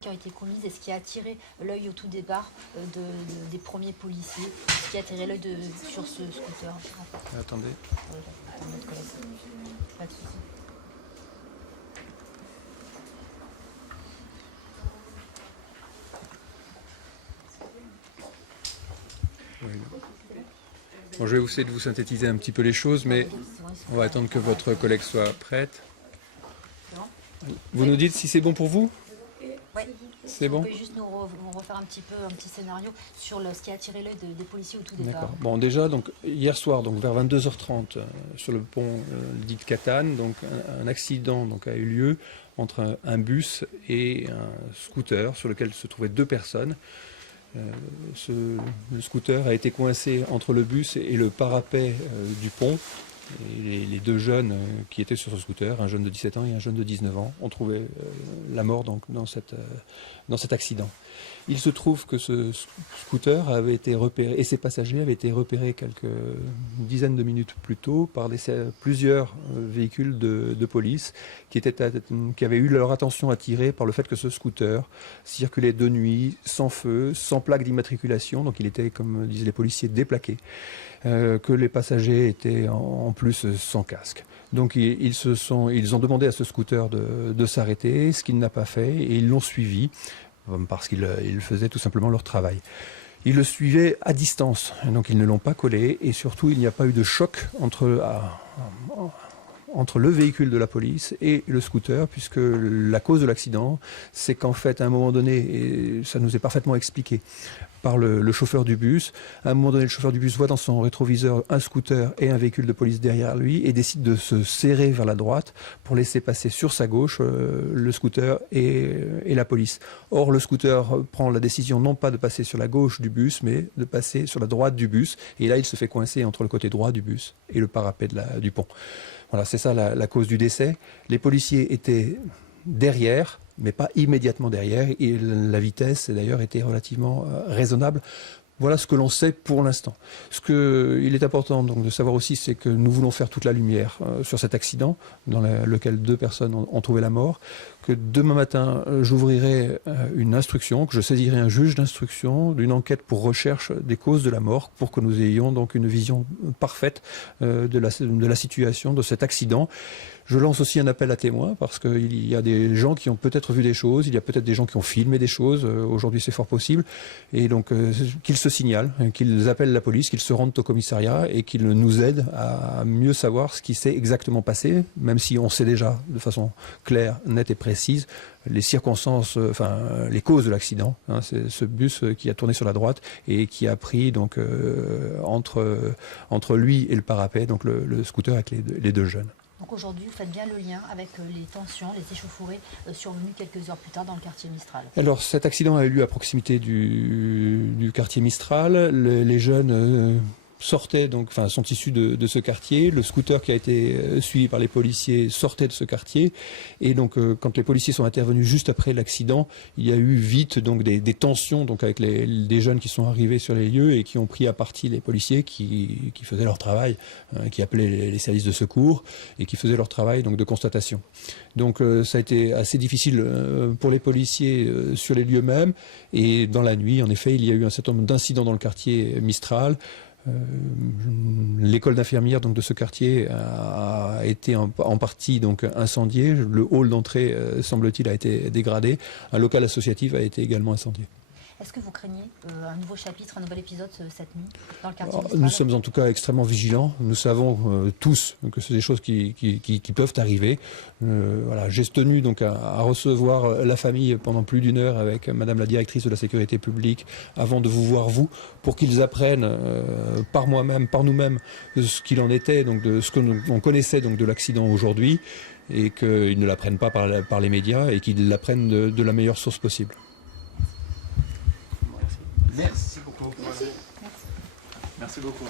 qui ont été commises et ce qui a attiré l'œil au tout départ des premiers policiers, ce qui a attiré l'œil sur ce scooter. Attendez. Attends, notre collègue. Pas de souci. Oui. Bon, je vais essayer de vous synthétiser un petit peu les choses, mais on va attendre que votre collègue soit prête. Vous nous dites si c'est bon pour vous? Oui. C'est bon? Vous pouvez juste nous refaire un petit scénario sur ce qui a attiré l'œil des policiers au tout départ. D'accord. Bon, déjà, donc, hier soir, donc, vers 22h30, sur le pont dit de Catane, donc, un accident donc, a eu lieu entre un bus et un scooter sur lequel se trouvaient deux personnes. Le scooter a été coincé entre le bus et le parapet du pont. Et les deux jeunes qui étaient sur ce scooter, un jeune de 17 ans et un jeune de 19 ans, ont trouvé la mort donc, dans cet accident. Il se trouve que ce scooter avait été repéré, et ses passagers avaient été repérés quelques dizaines de minutes plus tôt par plusieurs véhicules de police qui avaient eu leur attention attirée par le fait que ce scooter circulait de nuit, sans feu, sans plaque d'immatriculation, donc il était, comme disent les policiers, déplaqué. Que les passagers étaient en plus sans casque. Donc ils ont demandé à ce scooter de s'arrêter, ce qu'il n'a pas fait, et ils l'ont suivi parce qu'ils faisaient tout simplement leur travail. Ils le suivaient à distance, donc ils ne l'ont pas collé, et surtout il n'y a pas eu de choc entre le véhicule de la police et le scooter, puisque la cause de l'accident, c'est qu'en fait, à un moment donné, et ça nous est parfaitement expliqué par le chauffeur du bus, à un moment donné, le chauffeur du bus voit dans son rétroviseur un scooter et un véhicule de police derrière lui et décide de se serrer vers la droite pour laisser passer sur sa gauche le scooter et la police. Or, le scooter prend la décision non pas de passer sur la gauche du bus, mais de passer sur la droite du bus. Et là, il se fait coincer entre le côté droit du bus et le parapet du pont. Voilà, c'est ça la cause du décès. Les policiers étaient derrière, mais pas immédiatement derrière, et la vitesse d'ailleurs était relativement raisonnable. Voilà ce que l'on sait pour l'instant. Ce qu'il est important donc de savoir aussi, c'est que nous voulons faire toute la lumière sur cet accident dans lequel deux personnes ont trouvé la mort, que demain matin j'ouvrirai une instruction, que je saisirai un juge d'instruction d'une enquête pour recherche des causes de la mort, pour que nous ayons donc une vision parfaite de la situation de cet accident. Je lance aussi un appel à témoins parce qu'il y a des gens qui ont peut-être vu des choses, il y a peut-être des gens qui ont filmé des choses, aujourd'hui c'est fort possible, et donc qu'ils se signalent, qu'ils appellent la police, qu'ils se rendent au commissariat et qu'ils nous aident à mieux savoir ce qui s'est exactement passé, même si on sait déjà de façon claire, nette et précise les circonstances, les causes de l'accident. Hein, c'est ce bus qui a tourné sur la droite et qui a pris donc entre lui et le parapet, donc le scooter avec les deux jeunes. Donc aujourd'hui, vous faites bien le lien avec les tensions, les échauffourées survenues quelques heures plus tard dans le quartier Mistral. Alors cet accident a eu lieu à proximité du quartier Mistral. Les jeunes sont issus de ce quartier. Le scooter qui a été suivi par les policiers sortait de ce quartier. Et donc, quand les policiers sont intervenus juste après l'accident, il y a eu vite donc des tensions donc avec des jeunes qui sont arrivés sur les lieux et qui ont pris à partie les policiers qui faisaient leur travail, qui appelaient les services de secours et qui faisaient leur travail donc de constatation. Donc, ça a été assez difficile pour les policiers sur les lieux mêmes. Et dans la nuit, en effet, il y a eu un certain nombre d'incidents dans le quartier Mistral. L'école d'infirmière donc de ce quartier a été en partie donc incendiée. Le hall d'entrée semble-t-il a été dégradé. Un local associatif a été également incendié. Est-ce que vous craignez un nouveau chapitre, un nouvel épisode cette nuit dans le quartier Mistral ? Nous sommes en tout cas extrêmement vigilants. Nous savons tous que c'est des choses qui peuvent arriver. Voilà, j'ai tenu donc à recevoir la famille pendant plus d'une heure avec Madame la directrice de la sécurité publique avant de vous voir vous, pour qu'ils apprennent par moi-même, par nous-mêmes, ce qu'il en était, donc de ce que l'on connaissait donc de l'accident aujourd'hui, et qu'ils ne l'apprennent pas par les médias et qu'ils l'apprennent de la meilleure source possible. Merci beaucoup. Merci. Merci beaucoup.